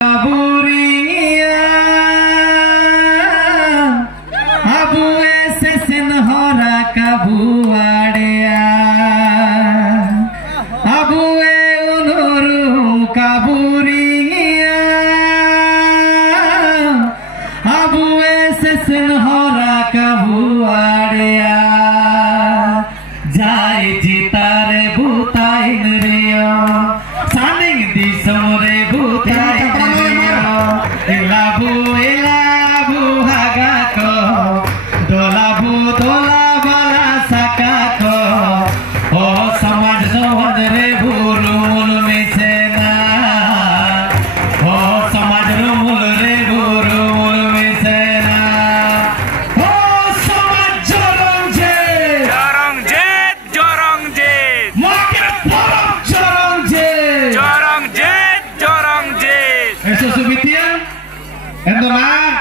Kaburia Abu Esesin Hora Kabuadea Abu Unuru Kaburia Abu Esesin Hora Kabuadea Jai Jitare Butain Rio Sanding di Sore Butain Ilabu hagako dolabu dolabala sakako oh samaj nomandre burul misena oh samaj nomulre burul misena oh samaj jorongje makin porong jorongje eso subitian endona